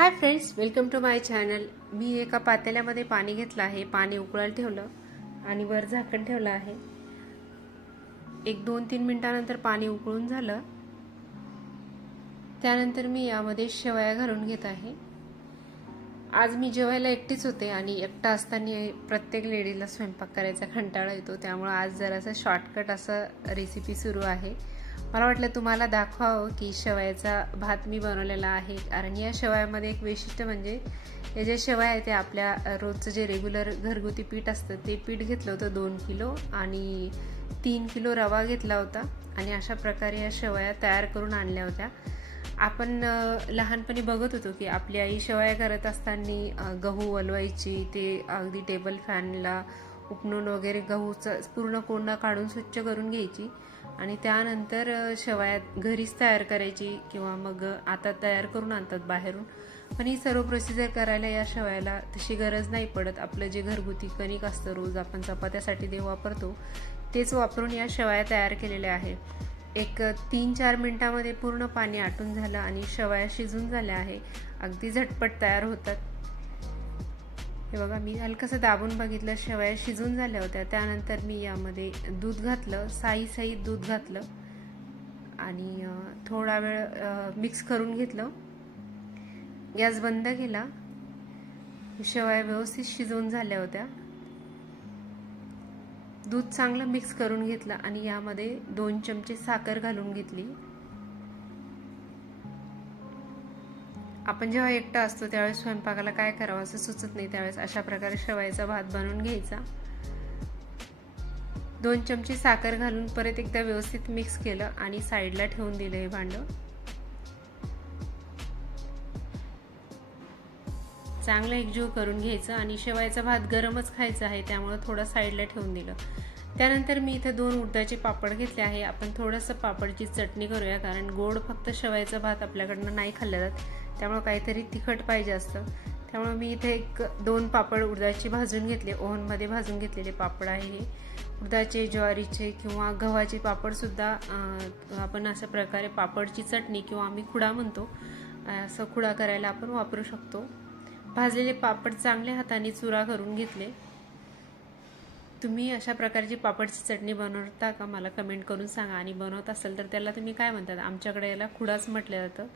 High friends, welcome to my channel. मी एका पातेल्यामध्ये पाणी घेतलं आहे, पाणी उकळायला ठेवलं आणि वर झाकण ठेवलं आहे। एक 2-3 मिनिटांनंतर पाणी उकळून झालं। त्यानंतर मी यामध्ये शेवया घालून घेत आहे। आज मी जेवायला एकटीच होते आणि एकटा असताना प्रत्येक लेडीला स्वयंपाक करायचा कंटाळा येतो, त्यामुळे आज जरासा शॉर्टकट असं रेसिपी सुरू आहे। मला वाटलं तुम्हाला दाखवावं की शेवयाचा भात मी बनवलेला आहे, कारण या शेवयामध्ये एक वैशिष्ट्य म्हणजे हे जे शेवया आहे ते आपल्या रोजचं जे रेग्युलर घरगुती पीठ असतं ते पीठ घेतलं होतं 2 किलो आणि 3 किलो रवा घेतला होता आणि अशा प्रकारे या शेवया तयार करून आणल्या होत्या। आपण लहानपणी बघत होतो की आपली आई शेवया करत असताना गहू वलवायची, ते अगदी टेबल फॅनला उपणून वगैरे गहूचा पूर्ण कोंडा काढून स्वच्छ करून घ्यायची आणि त्यानंतर शेवया घरीच तयार करायची किंवा मग आता तयार करून आणतात बाहेरून। पण ही सर्व प्रोसिजर करायला या शेवयाला तशी गरज नाही पडत। आपलं जे घरगुती कणिक असतं रोज आपण चपात्यासाठी जे वापरतो तेच वापरून या शेवया तयार केलेल्या आहे। एक 3-4 मिनिटांमध्ये पूर्ण पाणी आटून झालं आणि शेवया शिजून झाल्या आहे, अगदी झटपट तयार होतात। हे बघा, मी हलकसं दाबून बघितलं, शेवया शिजून झाल्या होत्या। त्यानंतर मी यामध्ये दूध घातलं, साई दूध घातलं आणि थोडा वेळ मिक्स करून घेतलं। गॅस बंद केला। शेवया व्यवस्थित शिजून झाल्या होत्या। दूध चांगलं मिक्स करून घेतलं आणि यामध्ये 2 चमचे साखर घालून घेतली। आपण जेव्हा एकटा असतो त्यावेळेस स्वयंपाकाला काय करावं असं सुचत नाही, त्यावेळेस अशा प्रकारे शेवयाचा भात बनवून घ्यायचा। 2 चमचे साखर घालून परत एकदा व्यवस्थित मिक्स केलं आणि साईडला ठेवून दिलं हे भांडं। चांगलं एकजीव करून घ्यायचं आणि शेवयाचा भात गरमच खायचा आहे, त्यामुळे थोडं साईडला ठेवून दिलं। त्यानंतर मी इथे 2 उडदाचे पापड घेतले आहे। आपण थोडंसं पापडची चटणी करूया, कारण गोड फक्त शेवयाचा भात आपल्याकडनं नाही खाल्ला जात, त्यामुळे काहीतरी तिखट पाहिजे असतं। त्यामुळे मी इथे 2 पापड उडदाचे भाजून घेतले, ओव्हनमध्ये भाजून घेतलेले पापड आहे हे। उडदाचे, ज्वारीचे किंवा गव्हाचे पापड सुद्धा आपण अशा प्रकारे पापडची चटणी किंवा आम्ही खुडा म्हणतो, असं खुडा करायला आपण वापरू शकतो। भाजलेले पापड चांगल्या हाताने चुरा करून घेतले। तुम्ही अशा प्रकारची पापडची चटणी बनवता का मला कमेंट करून सांगा, आणि बनवत असेल तर त्याला तुम्ही काय म्हणतात? आमच्याकडे याला खुडाच म्हटलं जातं।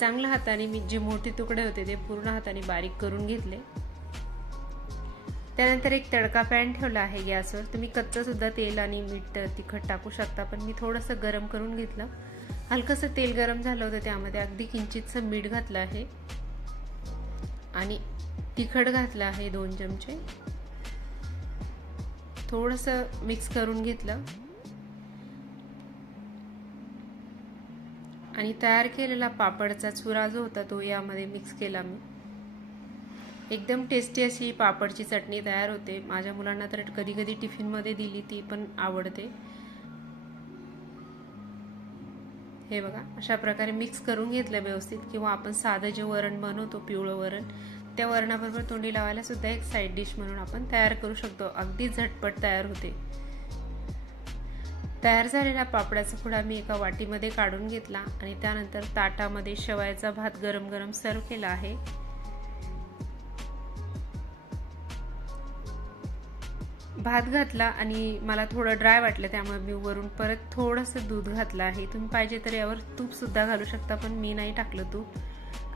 चांगल्या हाताने मी जे मोठे तुकडे होते ते पूर्ण हाताने बारीक करून घेतले। त्यानंतर एक तडका पॅन ठेवला आहे गॅसवर। तुम्ही कच्चं सुद्धा तेल आणि मीठ तिखट टाकू शकता, पण मी थोडंसं गरम करून घेतलं। हलकसं तेल गरम झालं होतं, त्यामध्ये अगदी किंचितसं मीठ घातलं आहे आणि तिखट घातलं आहे 2 चमचे। थोडंसं मिक्स करून घेतलं आणि तयार केलेला पापडचा चुरा जो होता तो यामध्ये मिक्स केला मी। एकदम टेस्टी अशी पापडची चटणी तयार होते। माझ्या मुलांना तर कधी कधी टिफिनमध्ये दिली ती पण आवडते। हे बघा, अशा प्रकारे मिक्स करून घेतलं व्यवस्थित, किंवा आपण साधं जे वरण बनवतो पिवळं वरण, त्या वरणाबरोबर तोंडी लावायला सुद्धा एक साईड डिश म्हणून आपण तयार करू शकतो। अगदी झटपट तयार होते। तयार झालेला पापडाचा खुडा मी एका वाटीमध्ये काढून घेतला आणि त्यानंतर ताटामध्ये शेवयाचा भात गरम गरम सर्व केला आहे। भात घातला आणि मला थोडं ड्राय वाटलं, त्यामुळे मी वरून परत थोडंसं दूध घातलं आहे। तुम्ही पाहिजे तर यावर तूप सुद्धा घालू शकता, पण मी नाही टाकलं तूप,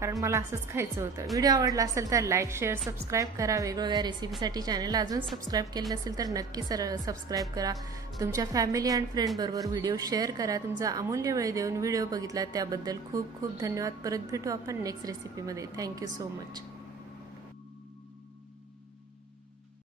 कारण मला असंच खायचं होतं। व्हिडिओ आवडला असेल तर लाईक, शेअर, सबस्क्राईब करा। वेगवेगळ्या रेसिपीसाठी चॅनलला अजून सबस्क्राईब केलं नसेल तर नक्की सबस्क्राईब करा। तुमच्या फॅमिली अँड फ्रेंड बरोबर व्हिडिओ शेअर करा। तुमचा अमूल्य वेळ देऊन व्हिडिओ बघितला त्याबद्दल खूप खूप धन्यवाद। परत भेटू आपण नेक्स्ट रेसिपीमध्ये। Thank you so much.